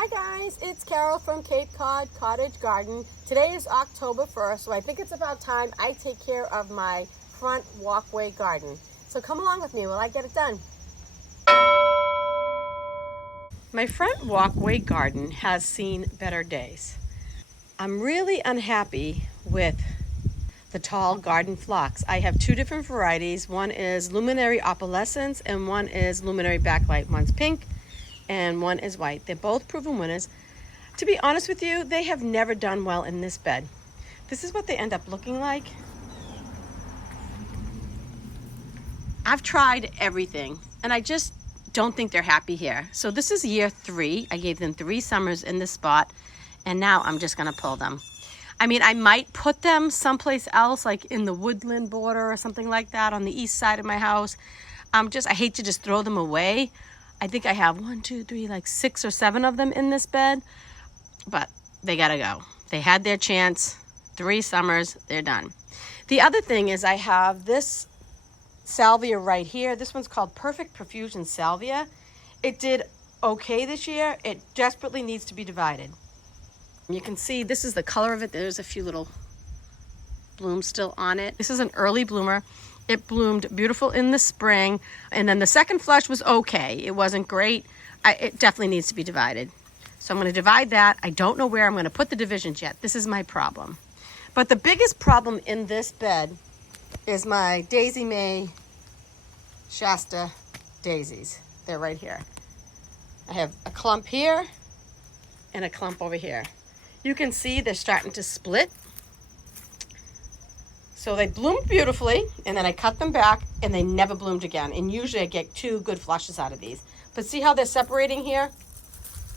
Hi guys, it's Carol from Cape Cod Cottage Garden. Today is October 1st, so I think it's about time I take care of my front walkway garden. So come along with me while I get it done. My front walkway garden has seen better days. I'm really unhappy with the tall garden phlox. I have two different varieties. One is luminary opalescence and one is luminary backlight. One's pink and one is white. They're both proven winners. To be honest with you, they have never done well in this bed. This is what they end up looking like. I've tried everything and I just don't think they're happy here. So this is year 3. I gave them 3 summers in this spot and now I'm just gonna pull them. I mean, I might put them someplace else, like in the woodland border or something like that on the east side of my house. I hate to just throw them away. I think I have 6 or 7 of them in this bed, but they gotta go. They had their chance, 3 summers, they're done. The other thing is I have this salvia right here. This one's called Perfect Profusion Salvia. It did okay this year. It desperately needs to be divided. You can see this is the color of it. There's a few little blooms still on it. This is an early bloomer. It bloomed beautiful in the spring, and then the second flush was okay. It wasn't great. It definitely needs to be divided. So I'm going to divide that. I don't know where I'm going to put the divisions yet. This is my problem. But the biggest problem in this bed is my Daisy May Shasta daisies. They're right here. I have a clump here and a clump over here. You can see they're starting to split. So they bloomed beautifully, and then I cut them back, and they never bloomed again. And usually I get 2 good flushes out of these. But see how they're separating here?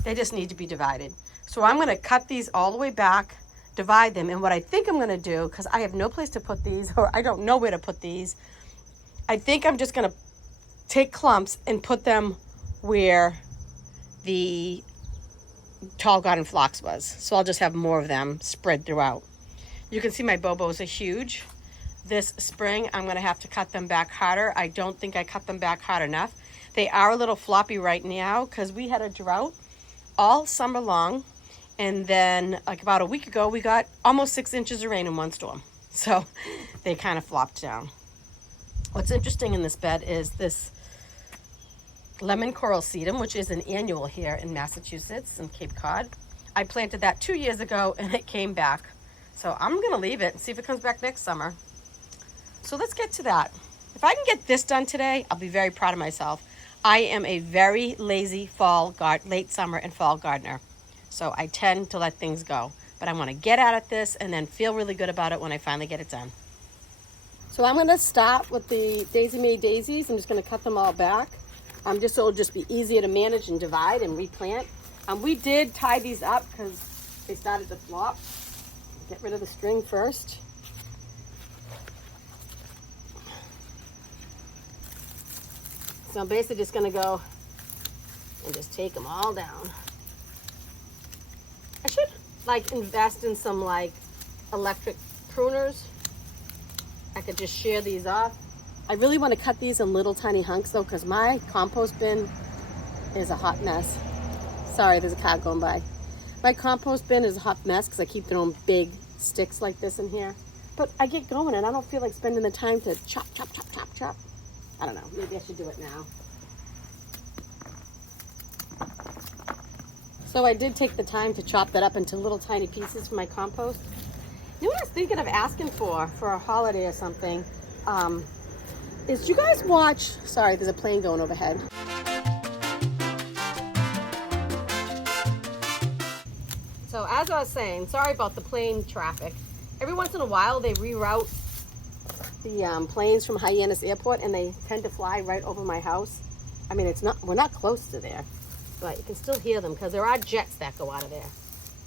They just need to be divided. So I'm gonna cut these all the way back, divide them, and what I think I'm gonna do, because I have no place to put these, or I don't know where to put these, I think I'm just gonna take clumps and put them where the tall garden phlox was. So I'll just have more of them spread throughout. You can see my bobos are huge. This spring, I'm gonna have to cut them back harder. I don't think I cut them back hard enough. They are a little floppy right now because we had a drought all summer long. And then like about a week ago, we got almost 6 inches of rain in one storm. So they kind of flopped down. What's interesting in this bed is this lemon coral sedum, which is an annual here in Massachusetts and Cape Cod. I planted that 2 years ago and it came back. So I'm gonna leave it and see if it comes back next summer. So let's get to that. If I can get this done today, I'll be very proud of myself. I am a very lazy late summer and fall gardener. So I tend to let things go, but I wanna get at this and then feel really good about it when I finally get it done. So I'm gonna start with the Daisy May daisies. I'm just gonna cut them all back. So it'll just be easier to manage and divide and replant. We did tie these up because they started to flop. Get rid of the string first. So I'm basically just gonna go and just take them all down. I should invest in some electric pruners. I could just shear these off. I really want to cut these in little tiny hunks though, because my compost bin is a hot mess. Sorry, there's a car going by. My compost bin is a hot mess because I keep throwing big sticks like this in here. But I get going and I don't feel like spending the time to chop. I don't know, maybe I should do it now. So I did take the time to chop that up into little tiny pieces for my compost. You know what I was thinking of asking for a holiday or something? Is you guys watch, sorry, there's a plane going overhead. So as I was saying, sorry about the plane traffic. Every once in a while they reroute the planes from Hyannis Airport and they tend to fly right over my house. I mean, we're not close to there, but you can still hear them because there are jets that go out of there.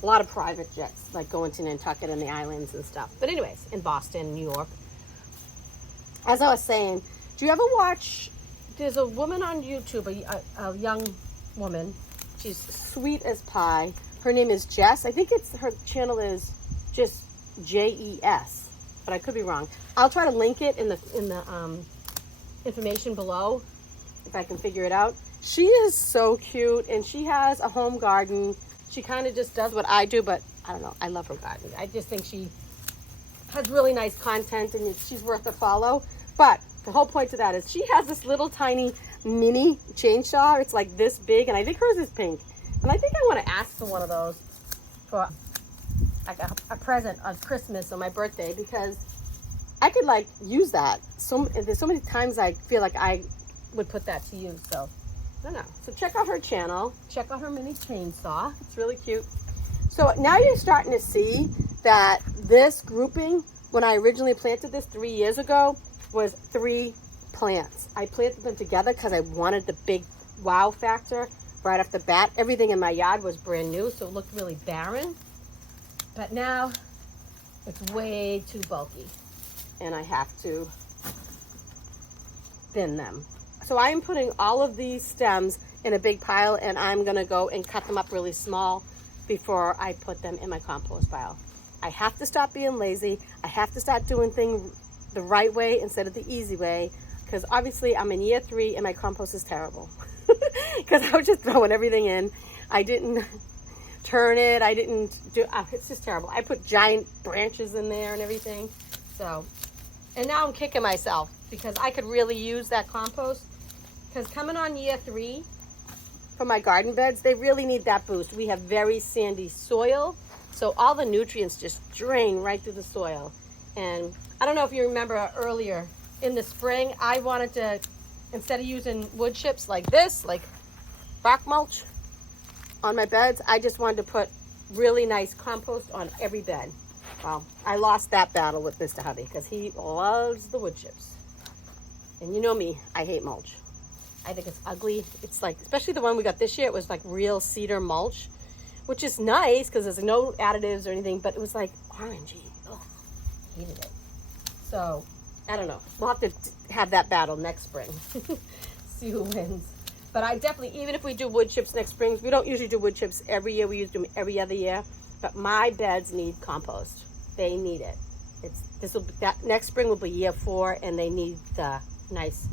A lot of private jets, like going to Nantucket and the islands and stuff. But anyways, in Boston, New York. As I was saying, do you ever watch, there's a woman on YouTube, a young woman. She's sweet as pie. Her name is Jess. I think her channel is just Jes, but I could be wrong. I'll try to link it in the information below if I can figure it out. She is so cute, and she has a home garden. She kind of just does what I do, but I don't know. I love her garden. I just think she has really nice content, and she's worth a follow. But the whole point to that is she has this little tiny mini chainsaw. It's like this big, and I think hers is pink. And I think I want to ask for one of those for like a present on Christmas or my birthday, because I could like use that. There's so many times I feel like I would put that to use. So I don't know. So check out her channel. Check out her mini chainsaw. It's really cute. So now you're starting to see that this grouping, when I originally planted this 3 years ago, was 3 plants. I planted them together because I wanted the big wow factor right off the bat. Everything in my yard was brand new, so it looked really barren. But now it's way too bulky, and I have to thin them. So I'm putting all of these stems in a big pile, and I'm gonna go and cut them up really small before I put them in my compost pile. I have to stop being lazy. I have to start doing things the right way instead of the easy way, because obviously I'm in year 3 and my compost is terrible. Because I was just throwing everything in. I didn't turn it. I didn't do, it's just terrible. I put giant branches in there and everything. So, and now I'm kicking myself because I could really use that compost, because coming on year 3 for my garden beds, they really need that boost. We have very sandy soil, so all the nutrients just drain right through the soil. And I don't know if you remember earlier in the spring, I wanted to, instead of using wood chips like this, like rock mulch on my beds, I just wanted to put really nice compost on every bed. Well, I lost that battle with Mr. Hubby because he loves the wood chips. And you know me, I hate mulch. I think it's ugly. It's like, especially the one we got this year, it was like real cedar mulch, which is nice because there's no additives or anything, but it was like orangey. Ugh, hated it. So, I don't know. We'll have to have that battle next spring. See who wins. But I definitely, even if we do wood chips next spring, we don't usually do wood chips every year. We usually do them every other year. But my beds need compost. They need it. That next spring will be year 4, and they need the nice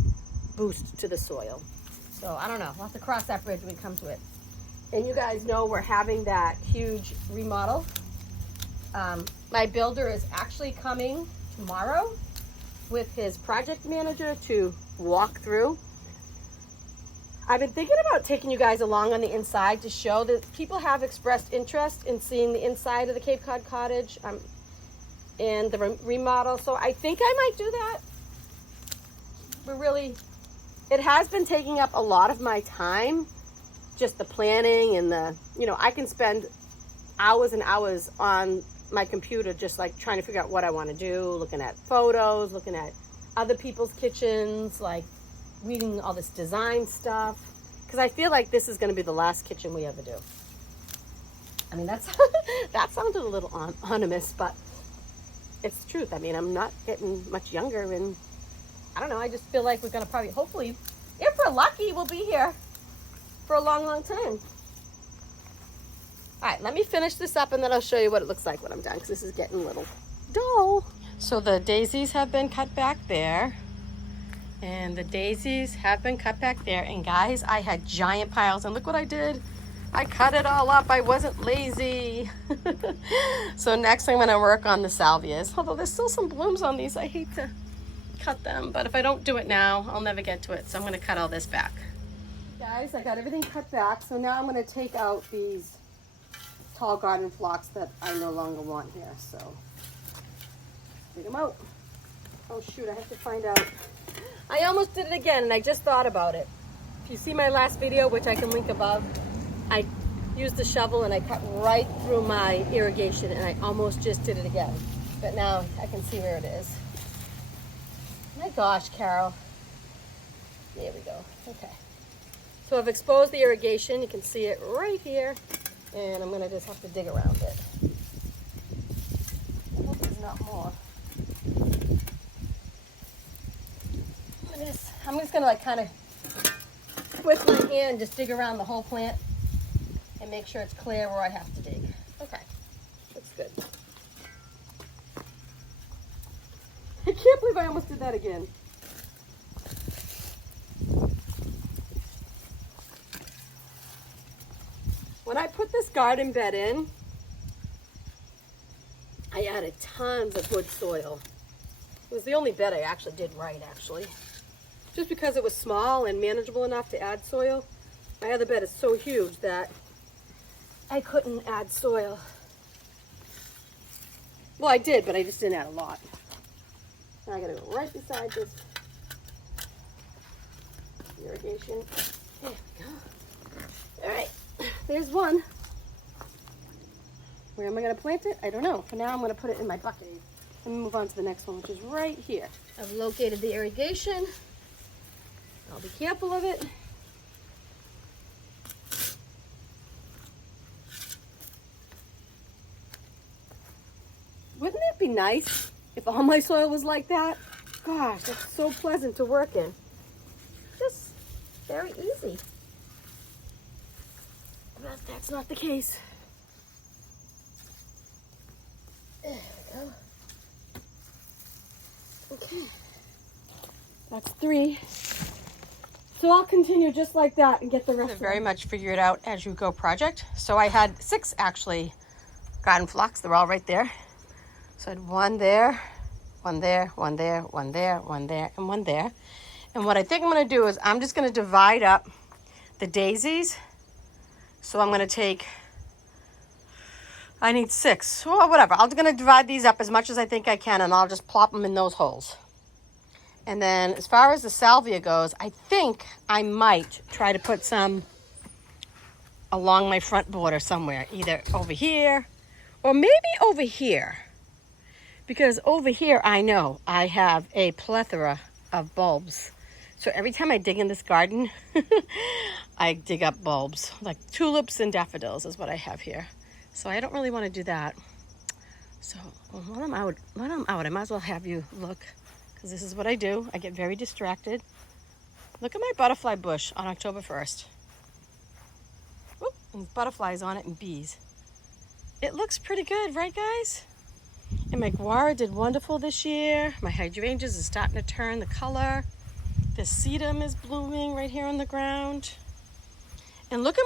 boost to the soil. So I don't know. We'll have to cross that bridge when we come to it. And you guys know we're having that huge remodel. My builder is actually coming tomorrow with his project manager to walk through. I've been thinking about taking you guys along on the inside to show that people have expressed interest in seeing the inside of the Cape Cod cottage and the remodel. So I think I might do that. It has been taking up a lot of my time, just the planning and I can spend hours and hours on my computer just like trying to figure out what I want to do, looking at photos, looking at other people's kitchens, like reading all this design stuff, because I feel like this is going to be the last kitchen we ever do. I mean, that sounded a little ominous, but it's the truth. I mean, I'm not getting much younger, and I don't know, I just feel like we're going to probably, hopefully, if we're lucky, we'll be here for a long, long time. All right, let me finish this up, and then I'll show you what it looks like when I'm done, because this is getting a little dull. So the daisies have been cut back there. And the daisies have been cut back there. And guys, I had giant piles, and look what I did. I cut it all up. I wasn't lazy. So next I'm gonna work on the salvias. Although there's still some blooms on these. I hate to cut them, but if I don't do it now, I'll never get to it. So I'm gonna cut all this back. Guys, I got everything cut back. So now I'm gonna take out these tall garden phlox that I no longer want here. So take them out. Oh shoot, I have to find out. I almost did it again, and I just thought about it. If you see my last video, which I can link above, I used the shovel and I cut right through my irrigation, and I almost just did it again. But now I can see where it is. My gosh, Carol. There we go. Okay. So I've exposed the irrigation. You can see it right here, and I'm going to just have to dig around it. I hope there's not more. I'm just gonna like kind of with my hand just dig around the whole plant and make sure it's clear where I have to dig. Okay, looks good. I can't believe I almost did that again. When I put this garden bed in, I added tons of good soil. It was the only bed I actually did right, actually. Just because it was small and manageable enough to add soil. My other bed is so huge that I couldn't add soil. Well, I did, but I just didn't add a lot. Now I gotta go right beside this irrigation. There we go. All right, there's one. Where am I gonna plant it? I don't know. For now, I'm gonna put it in my bucket. Let me move on to the next one, which is right here. I've located the irrigation. I'll be careful of it. Wouldn't it be nice if all my soil was like that? Gosh, it's so pleasant to work in. Just very easy. But that's not the case. There we go. Okay. That's 3. So I'll continue just like that and get the rest of them. Very much figure it out as you go project. So I had 6 actually garden flocks. They're all right there. So I had 1 there, 1 there, 1 there, 1 there, 1 there, and 1 there. And what I think I'm going to do is I'm just going to divide up the daisies. So I'm going to take, I need 6, or whatever. I'm going to divide these up as much as I think I can, and I'll just plop them in those holes. And then as far as the salvia goes, I think I might try to put some along my front border somewhere, either over here or maybe over here. Because over here, I know I have a plethora of bulbs. So every time I dig in this garden, I dig up bulbs. Like tulips and daffodils is what I have here. So I don't really want to do that. So while I'm out, I might as well have you look. Because this is what I do. I get very distracted. Look at my butterfly bush on October 1st. Whoop, and butterflies on it and bees. It looks pretty good, right guys? And my guava did wonderful this year. My hydrangeas is starting to turn the color. The sedum is blooming right here on the ground. And look at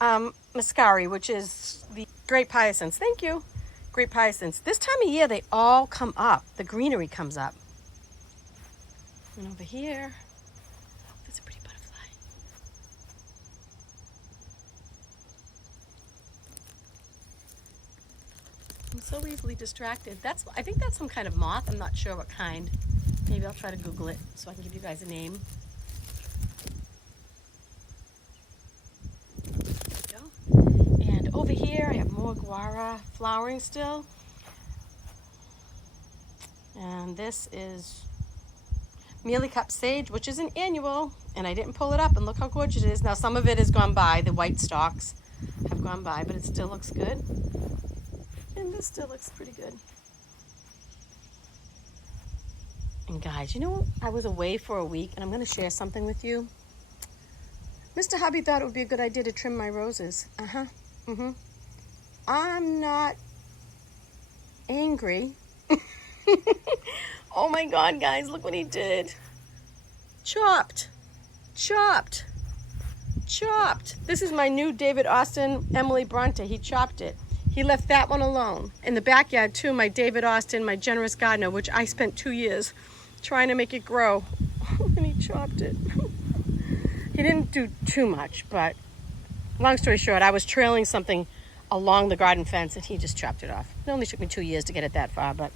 my muscari, which is the great hyacinths. Thank you. Great hyacinths. This time of year, they all come up. The greenery comes up. And over here, that's a pretty butterfly. I'm so easily distracted. I think that's some kind of moth. I'm not sure what kind. Maybe I'll try to Google it so I can give you guys a name. There we go. And over here, I have more guava flowering still. And this is mealy cup sage, which is an annual, and I didn't pull it up, and look how gorgeous it is. Now some of it has gone by, the white stalks have gone by, but it still looks good. And this still looks pretty good. And guys, you know, I was away for a week, and I'm going to share something with you. Mr. Hubby thought it would be a good idea to trim my roses. I'm not angry. Oh my God, guys, look what he did. Chopped. This is my new David Austin, Emily Bronte. He chopped it. He left that one alone. In the backyard too, my David Austin, my generous gardener, which I spent 2 years trying to make it grow. And he chopped it. He didn't do too much, but long story short, I was trailing something along the garden fence and he just chopped it off. It only took me 2 years to get it that far, but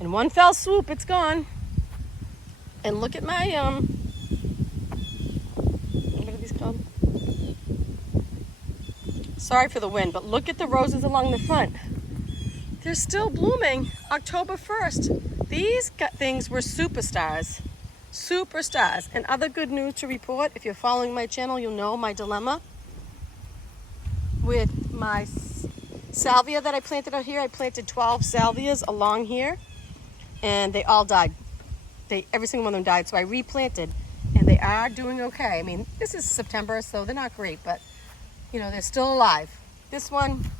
in one fell swoop, it's gone. And look at my, what are these called? Sorry for the wind, but look at the roses along the front. They're still blooming October 1st. These things were superstars. And other good news to report, if you're following my channel, you'll know my dilemma with my salvia that I planted out here. I planted 12 salvias along here, and they all died. Every single one of them died, so I replanted, and they are doing okay. I mean, this is September, so they're not great, but you know, they're still alive. This one,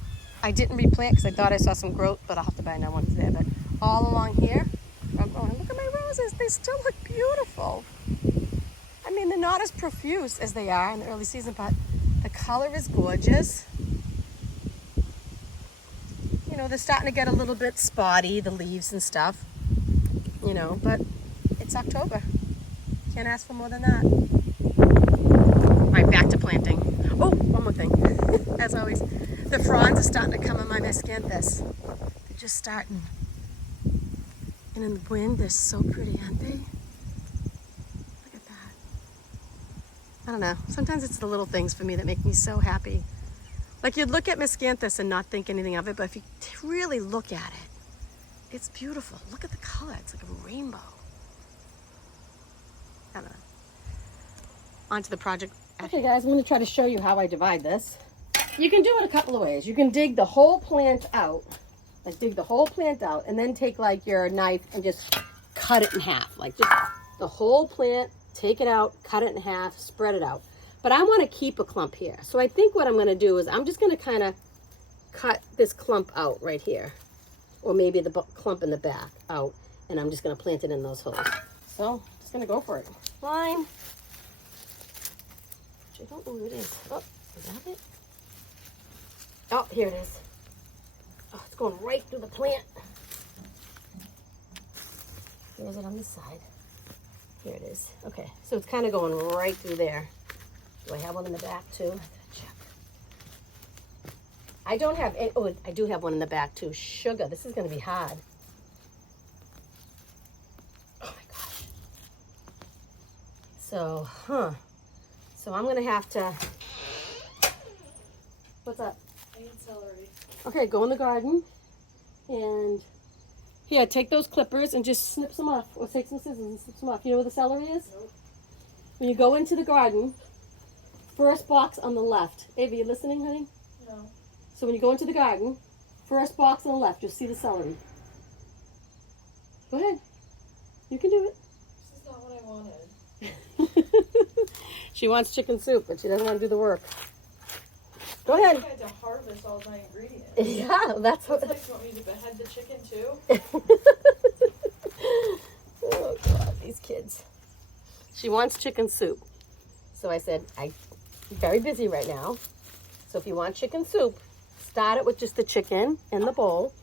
I didn't replant because I thought I saw some growth, but I'll have to buy another one there. But all along here, I'm going, look at my roses. They still look beautiful. I mean, they're not as profuse as they are in the early season, but the color is gorgeous. they're starting to get a little bit spotty, the leaves and stuff, but it's October. Can't ask for more than that. All right, back to planting. Oh, one more thing. As always, the fronds are starting to come on my miscanthus. They're just starting. And in the wind, they're so pretty, aren't they? Look at that. I don't know. Sometimes it's the little things for me that make me so happy. Like you'd look at miscanthus and not think anything of it, but if you really look at it, it's beautiful. Look at the color. It's like a rainbow. I don't know. On to the project. Okay guys, I'm going to try to show you how I divide this. You can do it a couple of ways. You can dig the whole plant out. Like dig the whole plant out and then take like your knife and just cut it in half. Like just the whole plant, take it out, cut it in half, spread it out. But I want to keep a clump here. So I think what I'm going to do is I'm just going to kind of cut this clump out right here. Or maybe the clump in the back out. And I'm just going to plant it in those holes. So I'm just going to go for it. Line. Which I don't know where it is. Oh, is that it? Oh, here it is. Oh, it's going right through the plant. Where is it on this side? Here it is. Okay, so it's kind of going right through there. Do I have one in the back too? I gotta check. I don't have any. Oh, I do have one in the back too. Sugar. This is going to be hard. Oh my gosh. So, So I'm going to have to. What's up? I need celery. Okay, go in the garden and here, take those clippers and just snip some off. Or take some scissors and snip some off. You know where the celery is? Nope. When you go into the garden, first box on the left. Ava, you listening, honey? No. So when you go into the garden, first box on the left, you'll see the celery. Go ahead. You can do it. This is not what I wanted. She wants chicken soup, but she doesn't want to do the work. Go ahead. I had to harvest all my ingredients. Yeah, that's what. It's like, you want me to behead the chicken too? Oh God, these kids. She wants chicken soup. So I said, I'm very busy right now. So if you want chicken soup, start it with just the chicken in the bowl,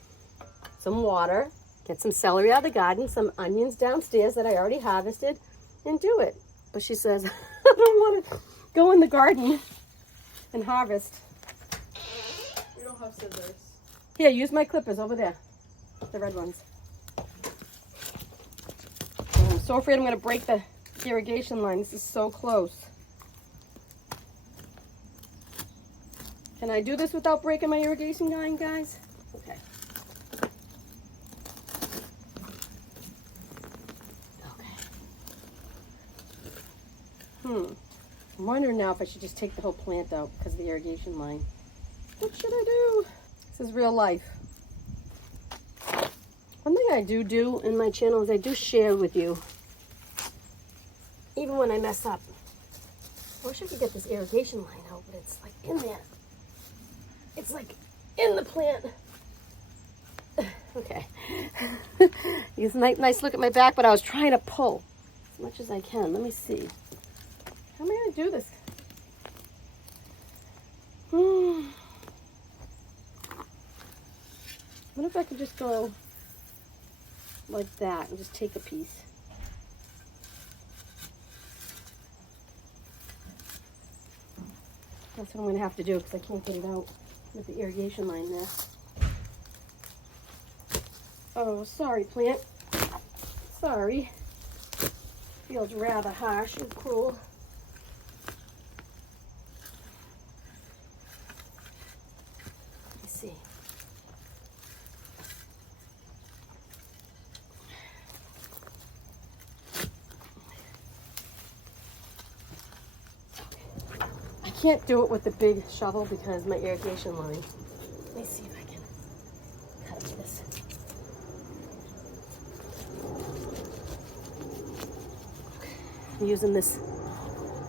some water, get some celery out of the garden, some onions downstairs that I already harvested, and do it. But she says, I don't want to go in the garden and harvest. We don't have scissors. Here, use my clippers over there. The red ones. I'm so afraid I'm going to break the irrigation line. This is so close. Can I do this without breaking my irrigation line, guys? Okay. Okay. I'm wondering now if I should just take the whole plant out because of the irrigation line. What should I do? This is real life. One thing I do in my channel is I do share with you, even when I mess up. I wish I could get this irrigation line out, but it's like in there. It's like in the plant. Okay. It's a nice look at my back, but I was trying to pull as much as I can. Let me see. How am I going to do this? What if I could just go like that and just take a piece? That's what I'm going to have to do because I can't get it out with the irrigation line there. Oh, sorry, plant. Sorry. Feels rather harsh and cruel. Let me see. I can't do it with the big shovel because my irrigation line. Let me see if I can cut this. I'm using this,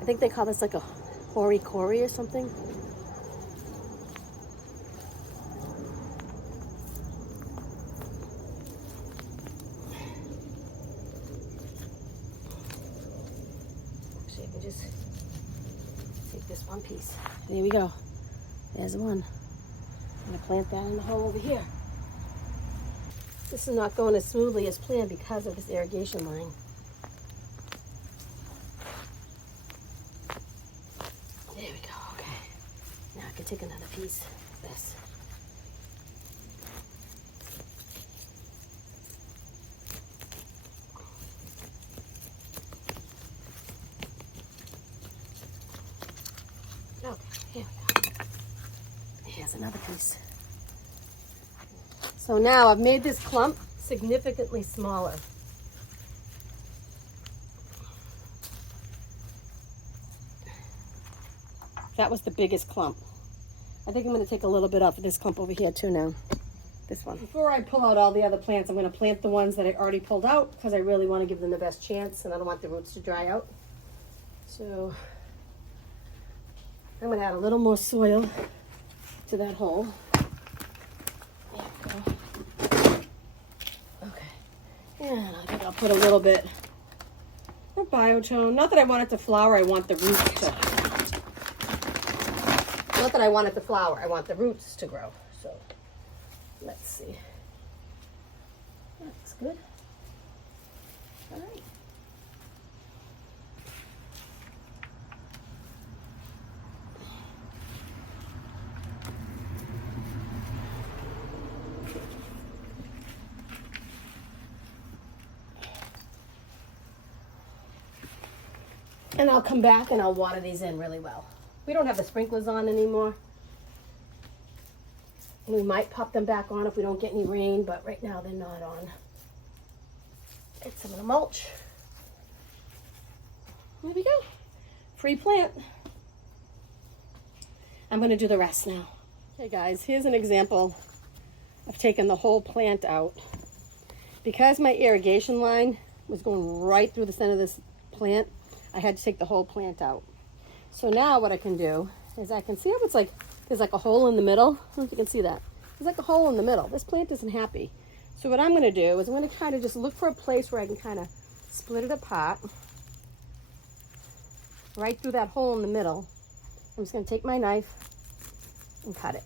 I think they call this like a hori-kori or something. Actually, I can just take this one piece. There we go. There's one. I'm gonna plant that in the hole over here. This is not going as smoothly as planned because of this irrigation line. There we go, okay. Now I can take another piece of this. Okay, here we go. Here's another piece. So now I've made this clump significantly smaller. That was the biggest clump. I think I'm going to take a little bit off of this clump over here too now. This one. Before I pull out all the other plants, I'm going to plant the ones that I already pulled out because I really want to give them the best chance and I don't want the roots to dry out. So I'm going to add a little more soil to that hole. There we go. And I think I'll put a little bit of biotone. Not that I want it to flower, I want the roots to. Not that I want it to flower, I want the roots to grow. So let's see. That looks good. All right. And I'll come back and I'll water these in really well. We don't have the sprinklers on anymore. And we might pop them back on if we don't get any rain, but right now they're not on. Get some of the mulch. There we go. Free plant. I'm going to do the rest now. Okay guys, here's an example of taking the whole plant out. Because my irrigation line was going right through the center of this plant, I had to take the whole plant out. So now what I can do is I can see how it's like, there's like a hole in the middle. I don't know if you can see that. There's like a hole in the middle. This plant isn't happy. So what I'm going to do is I'm going to kind of just look for a place where I can kind of split it apart. Right through that hole in the middle. I'm just going to take my knife and cut it.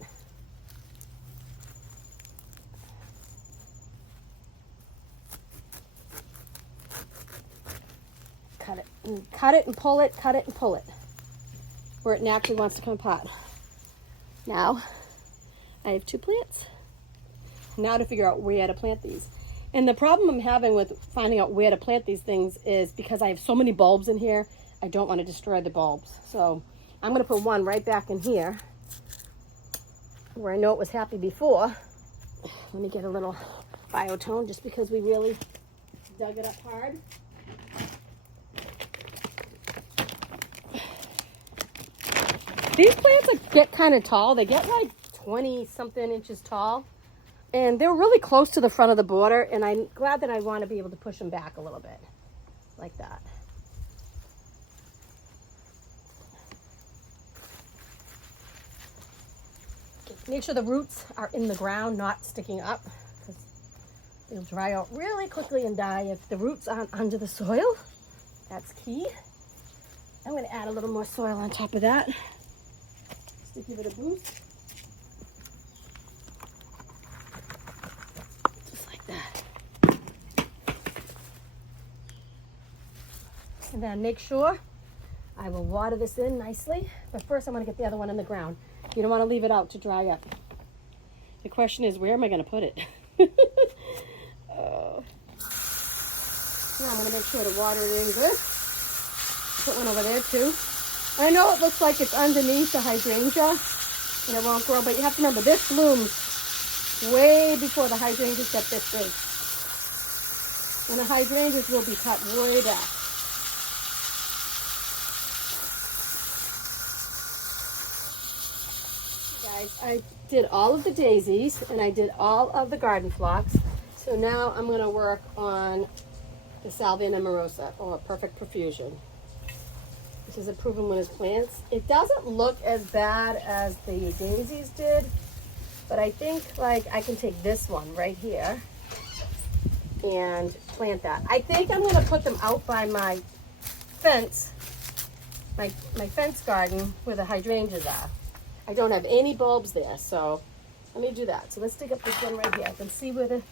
Cut it and cut it and pull it, cut it and pull it, where it naturally wants to come apart. Now, I have two plants. Now to figure out where to plant these. And the problem I'm having with finding out where to plant these things is because I have so many bulbs in here, I don't want to destroy the bulbs. So I'm going to put one right back in here, where I know it was happy before. Let me get a little biotone just because we really dug it up hard. These plants get kind of tall. They get like 20 something inches tall. And they're really close to the front of the border. And I'm glad that I want to be able to push them back a little bit. Like that. Make sure the roots are in the ground, not sticking up. Because they'll dry out really quickly and die if the roots aren't under the soil. That's key. I'm going to add a little more soil on top of that. To give it a boost. Just like that. And then make sure I will water this in nicely. But first I want to get the other one in the ground. You don't want to leave it out to dry up. The question is, where am I going to put it? Oh. Now I'm going to make sure to water it in good. Put one over there too. I know it looks like it's underneath the hydrangea and it won't grow, but you have to remember this blooms way before the hydrangeas get this big. And the hydrangeas will be cut way back. Guys, I did all of the daisies and I did all of the garden phlox. So now I'm going to work on the Salvia nemorosa, or Perfect Profusion. This is a proven winner's plants. It doesn't look as bad as the daisies did, but I think like I can take this one right here and plant that. I think I'm going to put them out by my fence, my fence garden where the hydrangeas are. I don't have any bulbs there, so let me do that. So let's dig up this one right here. I can see where the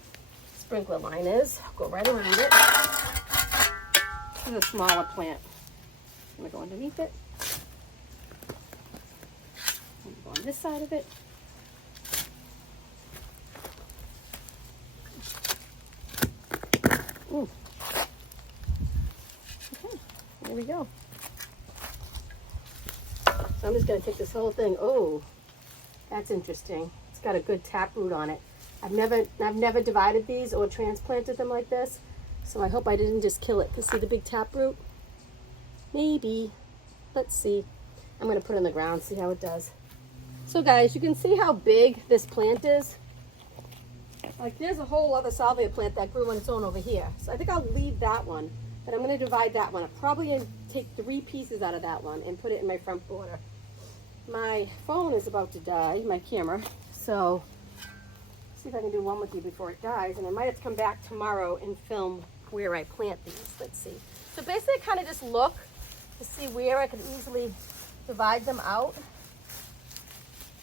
sprinkler line is. I'll go right around it. This is a smaller plant. I'm gonna go underneath it. I'm gonna go on this side of it. Ooh. Okay, there we go. So I'm just gonna take this whole thing. Oh, that's interesting. It's got a good taproot on it. I've never divided these or transplanted them like this, so I hope I didn't just kill it. See the big taproot? Maybe. Let's see. I'm gonna put it in the ground, see how it does. So guys, you can see how big this plant is. Like there's a whole other salvia plant that grew on its own over here. So I think I'll leave that one, but I'm gonna divide that one. I'll probably take 3 pieces out of that one and put it in my front border. My phone is about to die, my camera, so see if I can do one with you before it dies, and I might have to come back tomorrow and film where I plant these. Let's see. So basically I kind of just look to see where I can easily divide them out.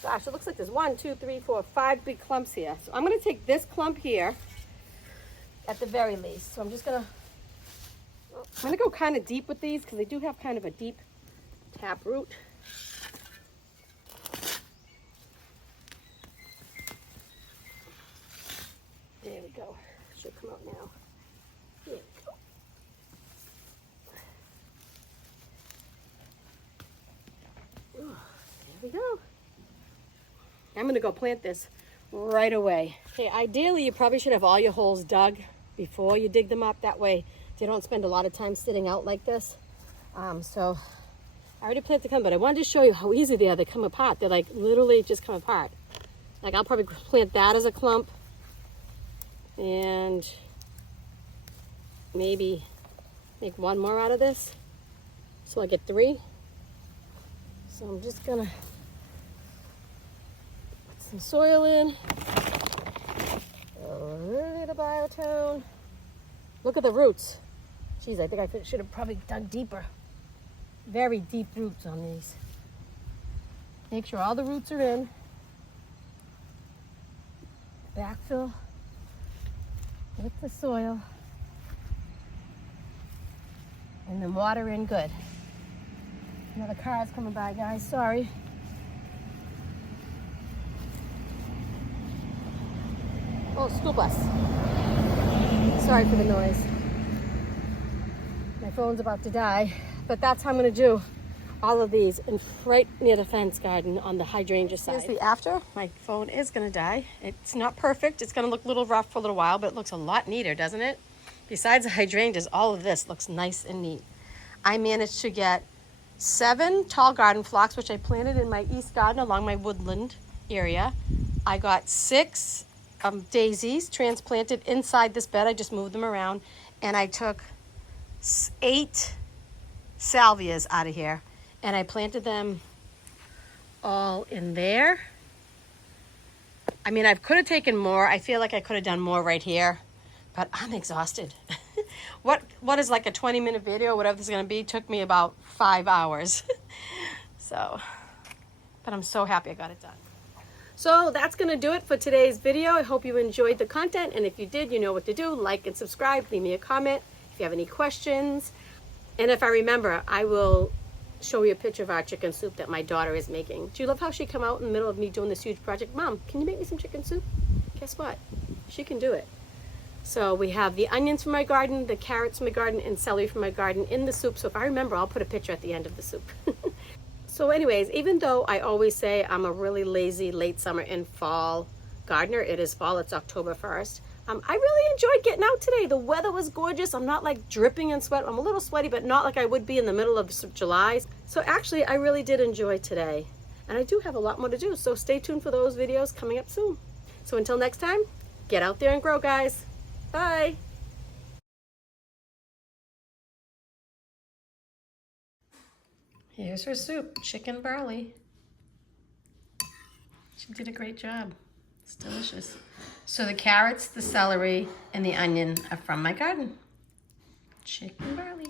Gosh, it looks like there's 1, 2, 3, 4, 5 big clumps here. So I'm going to take this clump here at the very least. So I'm going to go kind of deep with these because they do have kind of a deep tap root. There we go. Should come out now. There we go. Oh, there we go. I'm going to go plant this right away. Okay, ideally you probably should have all your holes dug before you dig them up. That way they don't spend a lot of time sitting out like this. So I already planted them, but I wanted to show you how easy they are. They come apart. They're like literally just come apart. Like I'll probably plant that as a clump and maybe make 1 more out of this. So I get 3. So I'm just gonna put some soil in. A little bit of biotone. Look at the roots. Geez, I think I should have probably dug deeper. Very deep roots on these. Make sure all the roots are in. Backfill with the soil. And then water in good. Another car is coming by, guys. Sorry. Oh, school bus. Sorry for the noise. My phone's about to die, but that's how I'm going to do all of these and right near the fence garden on the hydrangea side. Here's the after. My phone is going to die. It's not perfect. It's going to look a little rough for a little while, but it looks a lot neater, doesn't it? Besides the hydrangeas, all of this looks nice and neat. I managed to get 7 tall garden phlox, which I planted in my east garden along my woodland area. I got 6 daisies transplanted inside this bed. I just moved them around, and I took 8 salvias out of here, and I planted them all in there. I mean, I could have taken more. I feel like I could have done more right here, but I'm exhausted. What is like a 20-minute video, whatever this is going to be, took me about 5 hours. So, but I'm so happy I got it done. So that's going to do it for today's video. I hope you enjoyed the content, and if you did, you know what to do. Like and subscribe, leave me a comment if you have any questions. And if I remember, I will show you a picture of our chicken soup that my daughter is making. Do you love how she come out in the middle of me doing this huge project? Mom, can you make me some chicken soup? Guess what? She can do it. So we have the onions from my garden, the carrots from my garden, and celery from my garden in the soup. So if I remember, I'll put a picture at the end of the soup. So anyways, even though I always say I'm a really lazy late summer and fall gardener, it is fall, it's October 1st. I really enjoyed getting out today. The weather was gorgeous. I'm not like dripping in sweat. I'm a little sweaty, but not like I would be in the middle of July. So actually, I really did enjoy today. And I do have a lot more to do. So stay tuned for those videos coming up soon. So until next time, get out there and grow, guys. Bye. Here's her soup, chicken barley. She did a great job. It's delicious. So the carrots, the celery, and the onion are from my garden. Chicken barley.